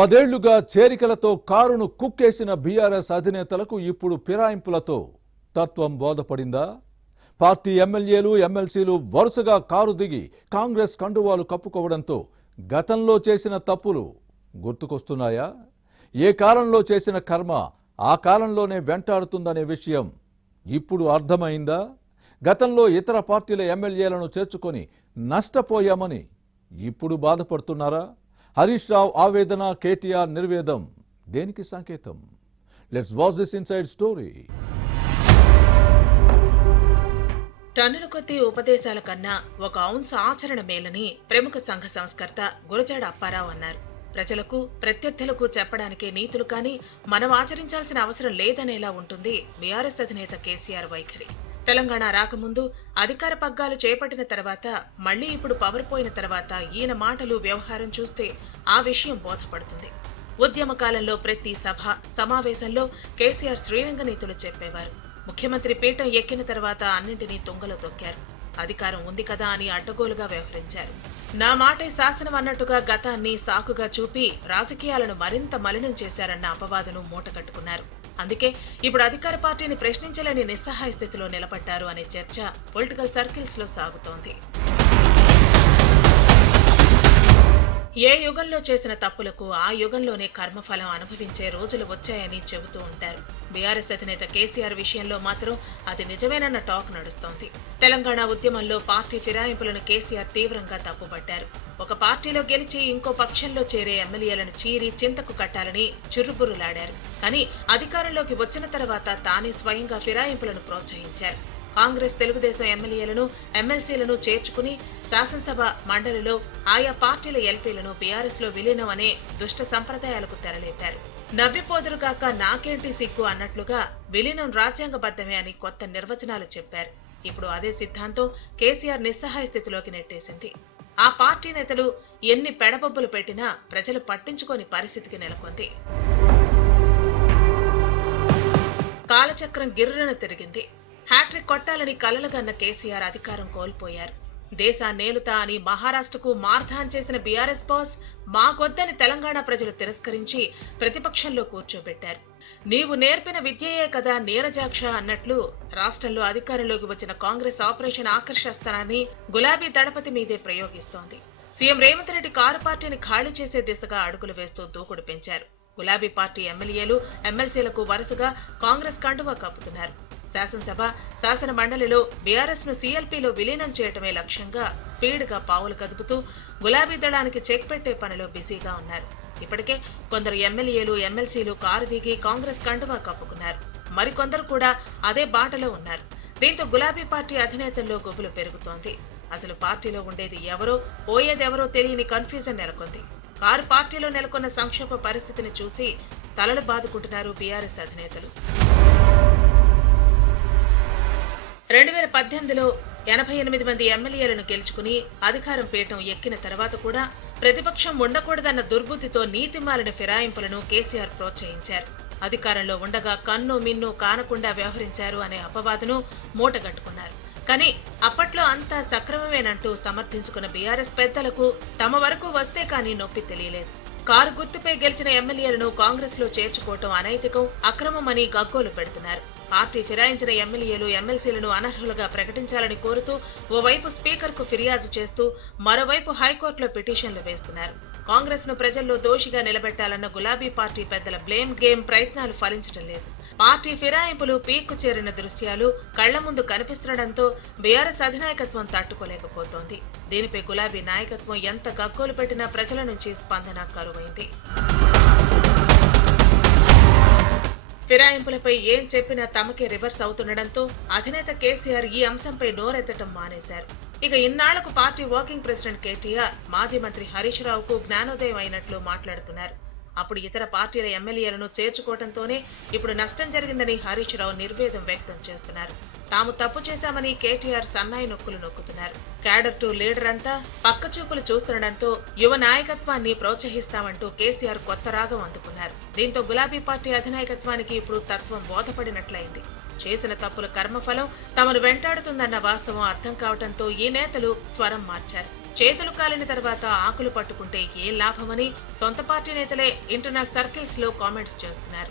10 ఏళ్లుగా చేరికలతో కారును కుక్కేసిన బీఆర్ఎస్ అధినేతలకు ఇప్పుడు ఫిరాయింపులతో తత్వం బోధపడిందా? పార్టీ ఎమ్మెల్యేలు, ఎమ్మెల్సీలు వరుసగా కారు దిగి కాంగ్రెస్ కండువాలు కప్పుకోవడంతో గతంలో చేసిన తప్పులు గుర్తుకొస్తున్నాయా? ఏ కాలంలో చేసిన కర్మ ఆ కాలంలోనే వెంటాడుతుందనే విషయం ఇప్పుడు అర్థమైందా? గతంలో ఇతర పార్టీల ఎమ్మెల్యేలను చేర్చుకొని నష్టపోయామని ఇప్పుడు బాధపడుతున్నారా? హరీష్ రావు ఆవేదన, కేటీఆర్ నిర్వేదం దేనికి సంకేతం? Let's watch this inside story. టన్నుల కొద్దీ ఉపదేశాల కన్నా ఒక ఔన్స్ ఆచరణ మేలని ప్రముఖ సంఘ సంస్కర్త గురజాడ అప్పారావు అన్నారు. ప్రజలకు, ప్రత్యర్థులకు చెప్పడానికే నీతులు కానీ మనం ఆచరించాల్సిన అవసరం లేదనేలా ఉంటుంది బీఆర్ఎస్ అధినేత కేసీఆర్ వైఖరి. తెలంగాణ రాకముందు అధికార పగ్గాలు చేపట్టిన తర్వాత, మళ్లీ ఇప్పుడు పవర్ పోయిన తర్వాత ఈయన మాటలు, వ్యవహారం చూస్తే ఆ విషయం బోధపడుతుంది. ఉద్యమ కాలంలో ప్రతి సభ, సమావేశంలో కేసీఆర్ శ్రీరంగ నీతులు చెప్పేవారు. ముఖ్యమంత్రి పీఠం ఎక్కిన తర్వాత అన్నింటినీ తుంగలో తొక్కారు. అధికారం ఉంది కదా అని అడ్డగోలుగా వ్యవహరించారు. నా మాటే శాసనం అన్నట్టుగా గతాన్ని సాకుగా చూపి రాజకీయాలను మరింత మలినం చేశారన్న అపవాదును మూటకట్టుకున్నారు. అందుకే ఇప్పుడు అధికార పార్టీని ప్రశ్నించలేని నిస్సహాయ స్థితిలో నిలబడ్డారు అనే చర్చ పొలిటికల్ సర్కిల్స్ లో సాగుతోంది. ఏ యుగంలో చేసిన తప్పులకు ఆ యుగంలోనే కర్మఫలం అనుభవించే రోజులు వచ్చాయని చెబుతూ ఉంటారు. బీఆర్ఎస్ అధినేత కేసీఆర్ విషయంలో మాత్రం అది నిజమేనన్న టాక్ నడుస్తోంది. తెలంగాణ ఉద్యమంలో పార్టీ ఫిరాయింపులను కేసీఆర్ తీవ్రంగా తప్పుపట్టారు. ఒక పార్టీలో గెలిచి ఇంకో పక్షంలో చేరే ఎమ్మెల్యేలను చీరి చింతకు కట్టాలని చుర్రుబుర్రులాడారు. కానీ అధికారంలోకి వచ్చిన తర్వాత తానే స్వయంగా ఫిరాయింపులను ప్రోత్సహించారు. కాంగ్రెస్, తెలుగుదేశం ఎమ్మెల్యేలను, ఎమ్మెల్సీలను చేర్చుకుని శాసనసభ మండలిలో ఆయా పార్టీల ఎల్పీలను బీఆర్ఎస్ లో విలీనం అనే దుష్ట సంప్రదాయాలకు తెరలేపారు. నవ్విపోదురుగాక నాకేంటి సిగ్గు అన్నట్లుగా విలీనం రాజ్యాంగబద్ధమే అని కొత్త నిర్వచనాలు చెప్పారు. ఇప్పుడు అదే సిద్ధాంతం కేసీఆర్ నిస్సహాయ స్థితిలోకి నెట్టేసింది. ఆ పార్టీ నేతలు ఎన్ని పెడబొబ్బులు పెట్టినా ప్రజలు పట్టించుకోని పరిస్థితికి నెలకొంది. కాలచక్రం గిర్రున తిరిగింది. హ్యాట్రిక్ కొట్టాలని కలలుగన్న కేసీఆర్ అధికారం కోల్పోయారు. దేశాన్నేలుతా అని మహారాష్ట్రకు మార్ధాన్ చేసిన బీఆర్ఎస్ బాస్ మాకొద్దని తెలంగాణ ప్రజలు తిరస్కరించి ప్రతిపక్షంలో కూర్చోబెట్టారు. నీవు నేర్పిన విద్యయే కదా నీరజాక్ష అన్నట్లు రాష్ట్రంలో అధికారంలోకి వచ్చిన కాంగ్రెస్ ఆపరేషన్ ఆకర్షిస్తానని గులాబీ దళపతి మీదే ప్రయోగిస్తోంది. సీఎం రేవంత్ రెడ్డి కారు పార్టీని ఖాళీ చేసే దిశగా అడుగులు వేస్తూ దూకుడు పెంచారు. గులాబీ పార్టీ ఎమ్మెల్యేలు, ఎమ్మెల్సీలకు వరుసగా కాంగ్రెస్ కండువా కప్పుతున్నారు. శాసనసభ, శాసన మండలిలో బీఆర్ఎస్ ను సీఎల్పీలో విలీనం చేయటమే లక్ష్యంగా స్పీడ్ గా పావులు కదుపుతూ గులాబీ దళానికి చెక్ పెట్టే పనిలో బిజీగా ఉన్నారు. ఇప్పటికే కొందరు ఎమ్మెల్యేలు, ఎమ్మెల్సీలు కారు దిగి కాంగ్రెస్ కండువా కప్పుకున్నారు. మరికొందరు కూడా అదే బాటలో ఉన్నారు. దీంతో గులాబీ పార్టీ అధినేతల్లో గుబులు పెరుగుతోంది. అసలు పార్టీలో ఉండేది ఎవరో, పోయేదెవరో తెలియని కన్ఫ్యూజన్ నెలకొంది. కారు పార్టీలో నెలకొన్న సంక్షోభ పరిస్థితిని చూసి తలలు బాదుకుంటున్నారు బీఆర్ఎస్ అధినేతలు. 2018లో 88 మంది ఎమ్మెల్యేలను గెలుచుకుని అధికారం పీఠం ఎక్కిన తర్వాత కూడా ప్రతిపక్షం ఉండకూడదన్న దుర్బుద్ధితో నీతిమాలిన ఫిరాయింపులను కేసీఆర్ ప్రోత్సహించారు. అధికారంలో ఉండగా కన్ను మిన్ను కానకుండా వ్యవహరించారు అనే అపవాదును మూటగట్టుకున్నారు. కానీ అప్పట్లో అంతా సక్రమమేనంటూ సమర్థించుకున్న బీఆర్ఎస్ పెద్దలకు తమ వరకు వస్తే కానీ నొప్పి తెలియలేదు. కారు గుర్తుపై గెలిచిన ఎమ్మెల్యేలను కాంగ్రెస్ లో చేర్చుకోవటం అనైతికం, అక్రమమని గగ్గోలు పెడుతున్నారు. పార్టీ ఫిరాయించిన ఎమ్మెల్యేలు, ఎమ్మెల్సీలను అనర్హులుగా ప్రకటించాలని కోరుతూ ఓవైపు స్పీకర్ కు ఫిర్యాదు చేస్తూ మరోవైపు హైకోర్టులో పిటిషన్లు వేస్తున్నారు. కాంగ్రెస్ ను ప్రజల్లో దోషిగా నిలబెట్టాలన్న గులాబీ పార్టీ పెద్దల బ్లేమ్ గేమ్ ప్రయత్నాలు ఫలించడం లేదు. పార్టీ ఫిరాయింపులు పీక్కు చేరిన దృశ్యాలు కళ్ల ముందు కనిపిస్తుండటంతో బీఆర్ఎస్ అధినాయకత్వం తట్టుకోలేకపోతోంది. దీనిపై గులాబీ నాయకత్వం ఎంత గగ్గోలు పెట్టినా ప్రజల నుంచి స్పందన కరువైంది. ఫిరాయింపులపై ఏం చెప్పినా తమకే రివర్స్ అవుతుండటంతో అధినేత కేసీఆర్ ఈ అంశంపై నోరెత్తటం మానేశారు. ఇక ఇన్నాళ్లకు పార్టీ వర్కింగ్ ప్రెసిడెంట్ కేటీఆర్ మాజీ మంత్రి హరీష్ రావుకు జ్ఞానోదయం అయినట్లు మాట్లాడుతున్నారు. అప్పుడు ఇతర పార్టీల ఎమ్మెల్యేలను చేర్చుకోవడంతోనే ఇప్పుడు నష్టం జరిగిందని హరీష్ రావు నిర్వేదం వ్యక్తం చేస్తున్నారు. తాము తప్పు చేశామని కేటీఆర్ సన్నాయి నొక్కులు నొక్కుతున్నారు. క్యాడర్ టు లీడర్ అంతా పక్కచూపులు చూస్తుండటంతో యువ నాయకత్వాన్ని ప్రోత్సహిస్తామంటూ కేసీఆర్ కొత్త రాగం అందుకున్నారు. దీంతో గులాబీ పార్టీ అధినాయకత్వానికి ఇప్పుడు తత్వం బోధపడినట్లయింది. చేసిన తప్పుల కర్మఫలం తమను వెంటాడుతుందన్న వాస్తవం అర్థం కావడంతో ఈ నేతలు స్వరం మార్చారు. చేతులు కాలిన తర్వాత ఆకులు పట్టుకుంటే ఏ లాభమని సొంత పార్టీ నేతలే ఇంటర్నల్ సర్కిల్స్ లో కామెంట్స్ చేస్తున్నారు.